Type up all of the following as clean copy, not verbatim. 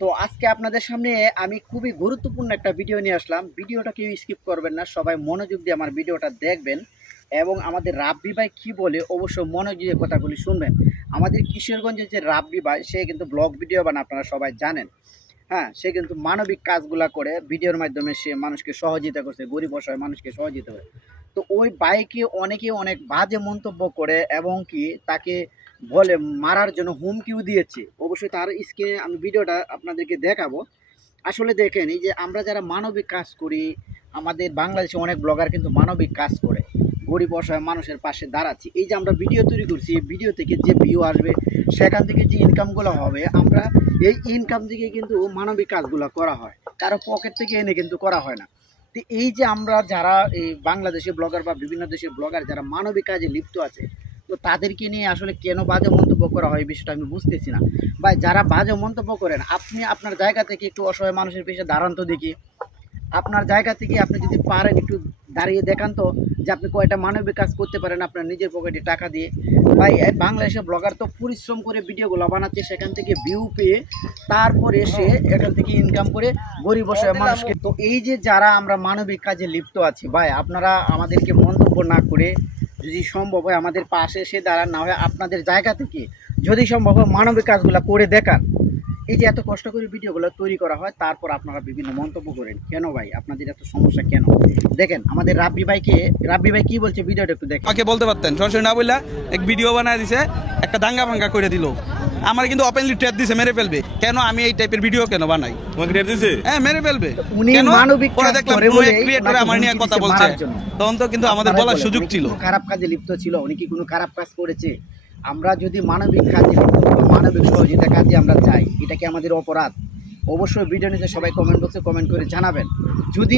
তো আজকে আপনাদের সামনে আমি খুবই গুরুত্বপূর্ণ একটা ভিডিও নিয়ে আসলাম। ভিডিওটা কেউ স্কিপ করবেন না, সবাই মনোযোগ দিয়ে আমার ভিডিওটা দেখবেন এবং আমাদের রাব্বি ভাই কী বলে অবশ্য মনোযোগ দিয়ে কথাগুলি শুনবেন। আমাদের কিশোরগঞ্জের যে রাব্বি ভাই, সে কিন্তু ব্লগ ভিডিও বানায়, আপনারা সবাই জানেন। হ্যাঁ, সে কিন্তু মানবিক কাজগুলা করে ভিডিওর মাধ্যমে সে মানুষকে সহযোগিতা করছে, গরিব অসহায় মানুষকে সহযোগিতা করে। তো ওই বাইকে অনেকে অনেক বাজে মন্তব্য করে এবং কি তাকে বলে মারার জন্য হুমকিও দিয়েছে। অবশ্যই তার স্ক্রিনে আমি ভিডিওটা আপনাদেরকে দেখাবো। আসলে দেখেন, এই যে আমরা যারা মানবিক কাজ করি, আমাদের বাংলাদেশে অনেক ব্লগার কিন্তু মানবিক কাজ করে, গরিব অসহায় মানুষের পাশে দাঁড়াচ্ছি। এই যে আমরা ভিডিও তৈরি করছি, এই ভিডিও থেকে যে ভিউ আসবে, সেখান থেকে যে ইনকামগুলো হবে, আমরা এই ইনকাম থেকে কিন্তু মানবিক কাজগুলো করা হয়, কারো পকেট থেকে এনে কিন্তু করা হয় না। তো এই যে আমরা যারা এই বাংলাদেশের ব্লগার বা বিভিন্ন দেশের ব্লগার যারা মানবিক কাজে লিপ্ত আছে, তো তাদেরকে নিয়ে আসলে কেন বাজে মন্তব্য করা হয় এই বিষয়টা আমি বুঝতেছি না। বা যারা বাজে মন্তব্য করেন, আপনি আপনার জায়গা থেকে একটু অসহায় মানুষের পেশে দাঁড়ান তো দেখি। আপনার জায়গা থেকে আপনি যদি পারেন একটু দাঁড়িয়ে দেখান তো যে আপনি কয়টা মানবিক কাজ করতে পারেন আপনার নিজের পকেটে টাকা দিয়ে। ভাই, বাংলাদেশের ব্লগার তো পরিশ্রম করে ভিডিওগুলো বানাচ্ছে, সেখান থেকে ভিউ পেয়ে তারপরে সে এখান থেকে ইনকাম করে গরিব অসহায় মানুষকে। তো এই যে যারা আমরা মানবিক কাজে লিপ্ত আছি, ভাই আপনারা আমাদেরকে মন্তব্য না করে যদি সম্ভব হয় আমাদের পাশে এসে দাঁড়ান, না হয় আপনাদের জায়গা থেকে যদি সম্ভব হয় মানবিক কাজগুলো করে দেখান। এই যে এত কষ্ট করে ভিডিওগুলো তৈরি করা হয়, তারপর আপনারা বিভিন্ন মন্তব্য করেন কেন ভাই? আপনাদের এত সমস্যা কেন? দেখেন আমাদের রাব্বি ভাই কি বলছে, ভিডিওটা একটু দেখেন। আমাকে বলতে পারতেন, সরাসরি না বললা এক ভিডিও বানায় দিছে, একটা দাঙ্গা ভাঙ্গা করে দিল। আমার কিন্তু ওপেনলি ট্র্যাপ দিছে, মেরে ফেলবে। কেন আমি এই টাইপের ভিডিও কেন বানাই? তোমাকে ট্র্যাপ দিছে? হ্যাঁ, মেরে ফেলবে। উনি কেন? মানবিক পরে কাজ দেখলাম করে কোনো বলে এক ক্রিয়েটর আমার নিয়ে কথা ওনাকে বলছে, মারার জন্য। তখন তো কিন্তু আমাদের বলার সুযোগ ছিল। খারাপ কাজে লিপ্ত ছিল? উনি কি কোনো খারাপ কাজ করেছে? আমরা যদি মানবিক কাজে লিপ্ত বা মানবিক সহযোগিতা কাজে আমরা চাই, এটা কি আমাদের অপরাধ? অবশ্যই ভিডিও নিতে সবাই কমেন্ট বক্সে কমেন্ট করে জানাবেন। যদি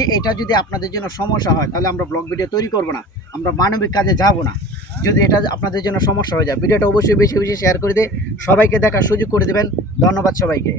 আপনাদের জন্য সমস্যা হয়, তাহলে আমরা ব্লগ ভিডিও তৈরি করব না, আমরা মানবিক কাজে যাব না। যদি এটা আপনাদের জন্য সমস্যা হয়ে যায়, ভিডিওটা অবশ্যই বেশি বেশি শেয়ার করে দিয়ে সবাইকে দেখার সুযোগ করে দেবেন। ধন্যবাদ সবাইকে।